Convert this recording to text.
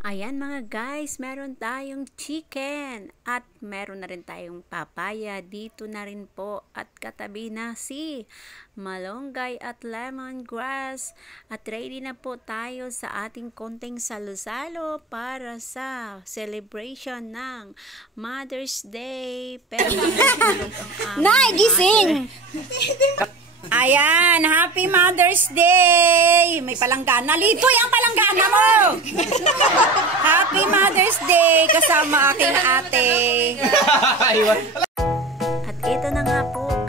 Ayan mga guys, meron tayong chicken at meron na rin tayong papaya dito na rin po at katabi na si malunggay at lemongrass at ready na po tayo sa ating konting salo-salo para sa celebration ng Mother's Day. Pero Nay, gising! Ayan, Happy Mother's Day! May palanggana. Litoy ang palanggana mo! Happy Mother's Day kasama aking ate. At ito na nga po